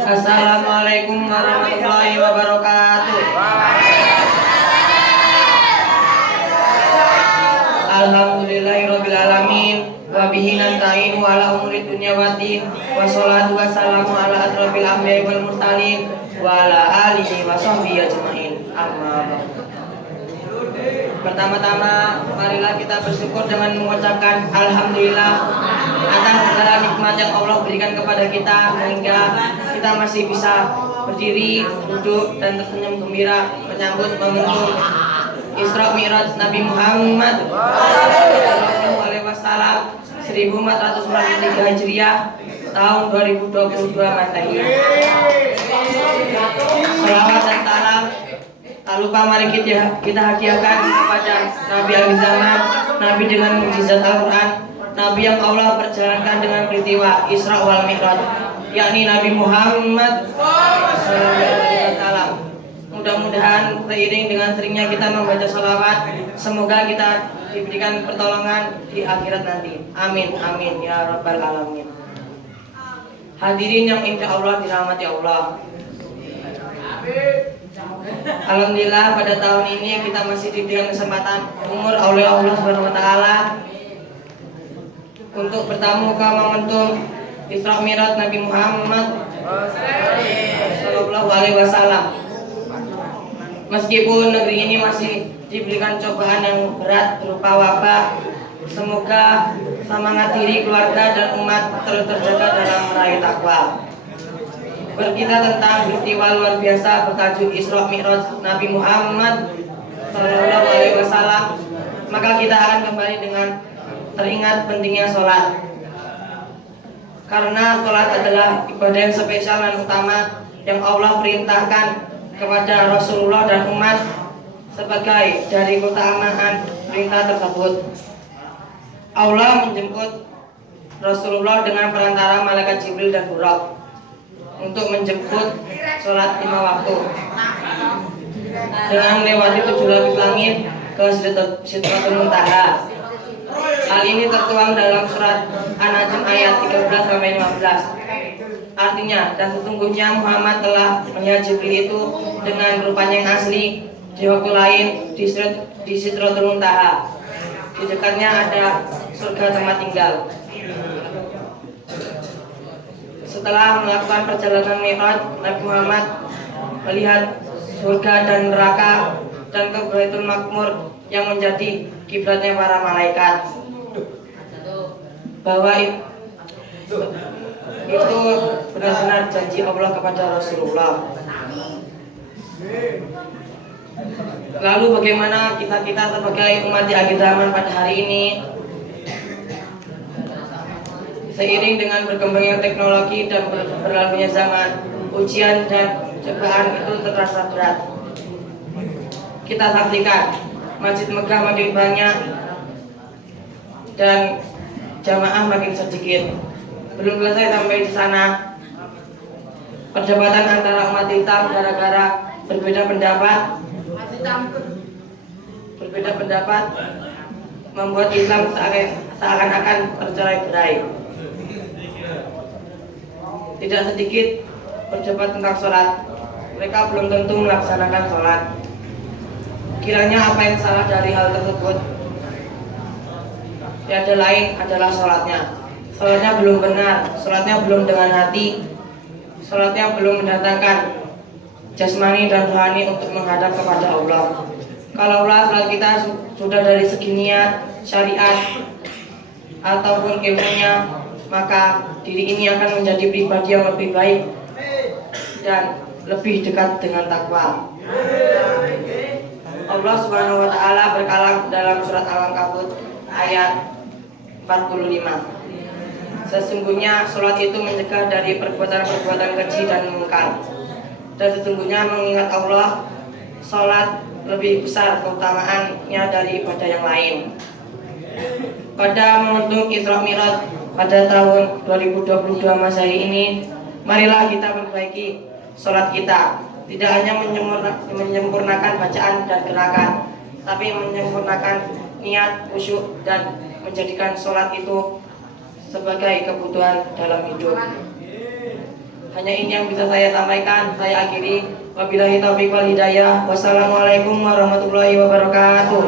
Assalamualaikum warahmatullahi wabarakatuh. Alhamdulillahirabbil alamin wa bihi nasta'in wa ala umuri dunya waddin wa sholatu wassalamu ala asrofil anbiya'i wal mursalin wa ala alihi wa sahbihi ajmain. Amma ba'du. Pertama-tama marilah kita bersyukur dengan mengucapkan alhamdulillah atas segala nikmat yang Allah berikan kepada kita sehingga kita masih bisa berdiri, duduk dan tersenyum gembira menyambut momentum Isra Mi'raj Nabi Muhammad sallallahu alaihi wasallam 1493 Hijriah tahun 2022 Masehi. Shalawat dan salam tak lupa mari kita hadiahkan kepada Nabi akhir zaman, Nabi dengan mukjizat Al-Quran, Nabi yang Allah perjalankan dengan peristiwa Isra wal Mi'raj, yakni Nabi Muhammad SAW. Mudah-mudahan seiring dengan seringnya kita membaca sholawat, semoga kita diberikan pertolongan di akhirat nanti. Amin, amin ya rabbal alamin. Hadirin yang insya Allah dirahmati Allah. Alhamdulillah pada tahun ini kita masih diberikan kesempatan umur oleh Allah Subhanahu wa taala untuk bertamu ke momentum Isra Mi'raj Nabi Muhammad sallallahu alaihi wasallam. Meskipun negeri ini masih diberikan cobaan yang berat berupa wabah, semoga semangat diri, keluarga dan umat terus terjaga dalam meraih takwa. Berkita tentang peristiwa luar biasa bertajuk Isra Mi'raj Nabi Muhammad sallallahu alaihi wasallam, maka kita akan kembali dengan teringat pentingnya sholat. Karena sholat adalah ibadah yang spesial dan utama yang Allah perintahkan kepada Rasulullah dan umat sebagai dari keutamaan perintah tersebut. Allah menjemput Rasulullah dengan perantara malaikat Jibril dan Buraq untuk menjemput sholat 5 waktu dengan melewati 7 lapis langit ke Sidratul Muntaha. Hal ini tertuang dalam surat An-Najm ayat 13-15. Artinya, dan sesungguhnya Muhammad telah melihat Jibril itu dengan rupanya yang asli di waktu lain di Sidratul Muntaha. Di dekatnya ada surga tempat tinggal. Setelah melakukan perjalanan Mi'raj, Nabi Muhammad melihat surga dan neraka dan ke Baitul Maqmur yang menjadi kiblatnya para malaikat. Bahwa itu benar-benar janji Allah kepada Rasulullah. Lalu bagaimana kita sebagai umat di akhir zaman pada hari ini? Seiring dengan berkembangnya teknologi dan berlalunya zaman, ujian dan cobaan itu terasa berat. Kita saksikan Masjid Megah makin banyak dan jamaah makin sedikit. Belum selesai sampai di sana, perdebatan antara umat Islam gara-gara berbeda pendapat membuat Islam seakan-akan tercerai-berai. Tidak sedikit berdebat tentang sholat. Mereka belum tentu melaksanakan sholat. Kiranya apa yang salah dari hal tersebut? Tiada lain adalah sholatnya. Sholatnya belum benar, sholatnya belum dengan hati, sholatnya belum mendatangkan jasmani dan rohani untuk menghadap kepada Allah. Kalaulah sholat kita sudah dari segi niat, syariat ataupun ilmunya, maka diri ini akan menjadi pribadi yang lebih baik dan lebih dekat dengan takwa. Allah Subhanahu wa taala berkalam dalam surat Al-Ankabut ayat 45. Sesungguhnya sholat itu mencegah dari perbuatan-perbuatan keji dan mungkar. Dan sesungguhnya mengingat Allah, sholat lebih besar keutamaannya dari ibadah yang lain. Pada momentum Isra Mi'raj pada tahun 2022 Masehi ini, marilah kita perbaiki sholat kita. Tidak hanya menyempurnakan bacaan dan gerakan, tapi menyempurnakan niat, khusyuk dan menjadikan sholat itu sebagai kebutuhan dalam hidup. Hanya ini yang bisa saya sampaikan. Saya akhiri. Wabillahi taufiq wal hidayah. Wassalamualaikum warahmatullahi wabarakatuh.